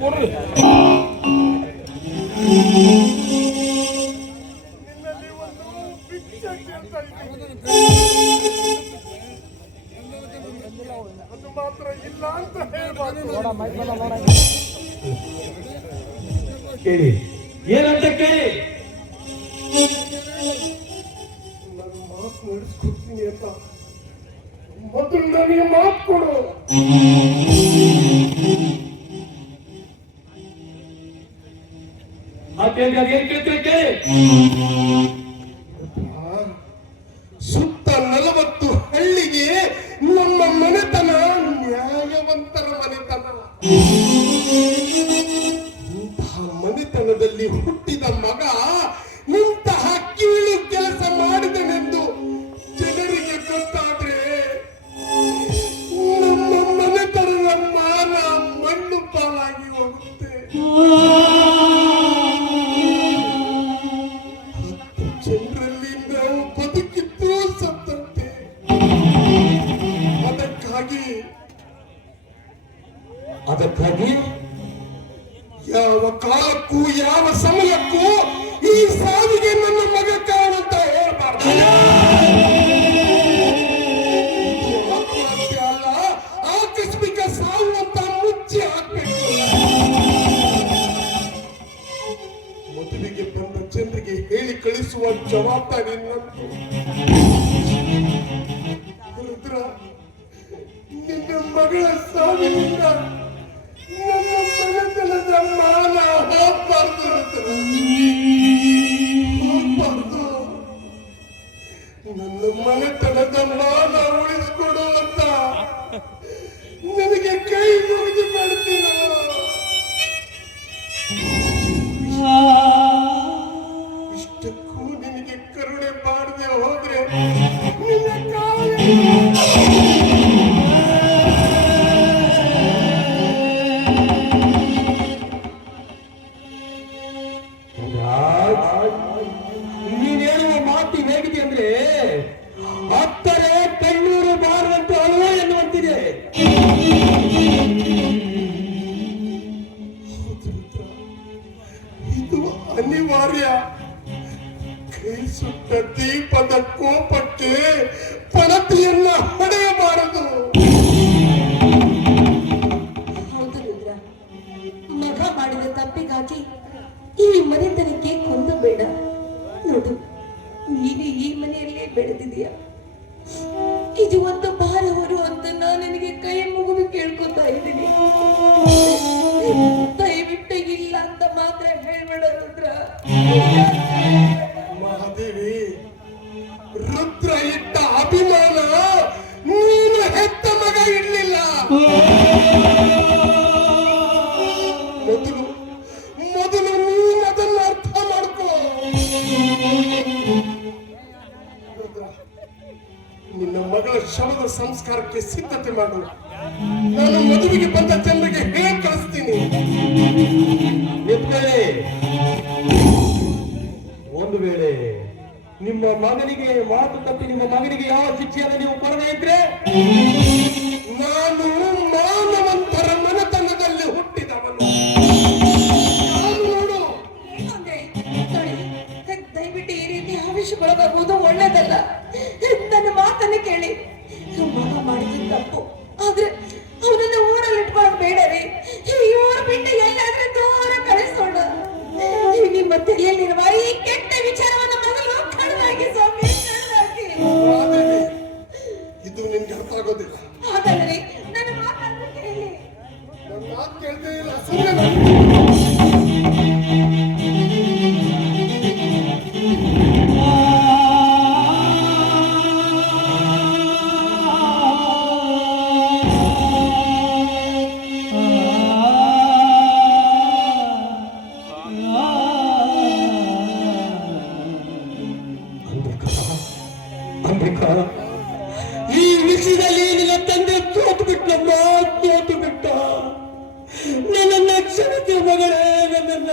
ಕೊಡ್ರಿ. ಅದು ಮಾತ್ರ ಇಲ್ಲ ಅಂತ ಕೇಳಿ, ಏನಂತ ಕೇಳಿ. ನಾನು ಮಾತು ನಡೆಸ್ಕೊಡ್ತೀನಿ ಅಂತ ಮೊದಲು ನನಗೆ ಮಾತು ಕೊಡು. ಏನ್ ಕೇಳ್ತೀರಿ ಕೇಳಿ. ಸುತ್ತ 40 ಹಳ್ಳಿಗೆ ನಮ್ಮ ಮನೆತನ ನ್ಯಾಯವಂತರ ಮನೆತನ. ಇಂತಹ ಮನೆತನದಲ್ಲಿ ಹುಟ್ಟಿದ ಮಗ ಇಂತಹ ಕೀಳು ಕೆಲಸ ಮಾಡಿದನೆಂದು ಜನರಿಗೆ ಗೊತ್ತಾದ್ರೆ ನಮ್ಮ ಮನೆತನದ ಮಾನ ಮಣ್ಣು ಪಾಲಾಗಿ ಹೋಗುತ್ತೆ. 10 ಜನರಲ್ಲಿ ನಾವು ಬದುಕಿದ್ದು ಸತ್ತಂತೆ. ಅದಕ್ಕಾಗಿ ಯಾವ ಕಾಲಕ್ಕೂ ಯಾವ ಸಮಯಕ್ಕೂ ಈ ಸಾವಿಗೆ ನನ್ನ ಮಗ ಕಾರಣ ಅಂತ ಹೇಳ್ಬಾರ್ದು. ಆತ್ಮಹತ್ಯೆ ಅಲ್ಲ, ಆಕಸ್ಮಿಕ ಸಾವು ಅಂತ ಮುಚ್ಚಿ ಹಾಕ್ಬೇಕು. ಮದುವೆಗೆ ಬಂದ ಜನರಿಗೆ ಹೇಳಿ ಕಳಿಸುವ ಜವಾಬ್ದಾರಿ ನನ್ನದು. ರುದ್ರ, ನಿನ್ನ ಮಗಳ ಸಾವಿನಿಂದ ನನ್ನ ಮನೆತನದ ಮಾನ ಹೋಗ್ಬಾರ್ದು. ನನ್ನ ಮನೆತನದ ಮಾನ ಉಳಿಸ್ಕೊಡು ಅಂತ ನನಗೆ ಕೈ ಮುಗಿದು ಮಾಡ್ತೀನ. ಇಷ್ಟಕ್ಕೂ ನಿನಗೆ ಕರುಣೆ ಮಾಡದೆ ಹೋದ್ರೆ ನಿನ್ನ ನೀನ್ ಹೇಳುವ ಮಾತು ಹೇಗಿದೆ ಅಂದ್ರೆ ಹತ್ತರೆ ಕಣ್ಣೂರು ಬಾರುವಂತ ಅಲ್ವ ಎನ್ನುವಂತಿದೆ. ಇದು ಅನಿವಾರ್ಯ. ಕೈ ಸುಟ್ಟ ದೀಪದ ಕೋಪಕ್ಕೆ ಪಣತಿಯನ್ನ ಹೊಡೆಯಬಾರದು. ಹೌದು ರುದ್ರ, ಮಗ ಮಾಡಿದ ತಪ್ಪಿಗಾಗಿ ಈ ಮನೆತನಕ್ಕೆ ಕೊಂದು ಬೇಡ. ನೋಡು, ನೀನು ಈ ಮನೆಯಲ್ಲೇ ಬೆಳೆದಿದೀಯ. ಇದು ಒಂದು ಭಾರ ಹೊರು ಅಂತ ನಾನು ನಿನಗೆ ಕೈ ಮುಗಿದು ಕೇಳ್ಕೊತಾ ಇದ್ದೀನಿ. ದಯವಿಟ್ಟು ಇಲ್ಲ ಅಂತ ಮಾತ್ರ ಹೇಳ್ಬೇಡ ರುದ್ರ. ಮಹಾದೇವಿ, ರುದ್ರ ಇಟ್ಟ ಅಭಿಮಾನ ನೀನು ಹೆತ್ತ ಮಗ ಇಡ್ಲಿಲ್ಲ. ಮೊದಲು ನೀನು ಅದನ್ನ ಅರ್ಥ ಮಾಡ್ಕೋ. ನಿನ್ನ ಮಗಳ ಶವದ ಸಂಸ್ಕಾರಕ್ಕೆ ಸಿದ್ಧತೆ ಮಾಡು. ನಾನು ಮದುವೆಗೆ ಬಂದ ಜನರಿಗೆ ಹೇಳಿ ಕಳಿಸ್ತೀನಿ. ಒಂದು ವೇಳೆ ನಿಮ್ಮ ಮಗನಿಗೆ ಮಾತು ತಪ್ಪಿ ನಿಮ್ಮ ಮಗನಿಗೆ ಯಾವ ಶಿಕ್ಷೆಯನ್ನು ನೀವು ಕೊಡದೇ ಇದ್ರೆ ನಾನು ಮಾನವಂತರ ಮನೆತನದಲ್ಲಿ ಹುಟ್ಟಿದವನು. ನೋಡು, ದಯವಿಟ್ಟು ಈ ರೀತಿ ಆವೇಶಗೊಳಗಾಗುವುದು ಒಳ್ಳೇದಲ್ಲ. ನನ್ನ ಮಾತನ್ನು ಕೇಳಿ. ಮಗ ಮಾಡಿದ ತಪ್ಪು, ಆದ್ರೆ ಅವನನ್ನ ಊರಲ್ಲಿ ಇಟ್ಕೊಂಡು ಬೇಡರಿ. ಈ ಊರು ಬಿಟ್ಟು ಎಲ್ಲಾದ್ರೂ ದೂರ ಕಳಿಸೋಣ. ನಿಮ್ಮ ತಲೆಯಲ್ಲಿರುವ ಈ ಕೆಟ್ಟ ವಿಚಾರವನ್ನು ಮೊದಲು ಕಣ್ಣಾಗಿ ಸ್ವಾಮಿ, ಕಣ್ಣಾಗಿ. ಇದು ನಿನ್ಗೆ ಅರ್ಥ ಆಗೋದಿಲ್ಲ. ಹಾಗಾದರೆ ನನ್ನ ಮಾತನ್ನು ಕೇಳಿ. ನನ್ನ ಮಾತು ಕೇಳ್ತೇ ಇಲ್ಲ, ಸುಮ್ಮನೆ ಈ ವಿಷಯದಲ್ಲಿ ನಿನ್ನ ತಂದೆ ಸೋತು ಬಿಟ್ಟ. ನಿನ್ನ ಕ್ಷಣಿಕೆ ಮಗಳೇ, ನನ್ನ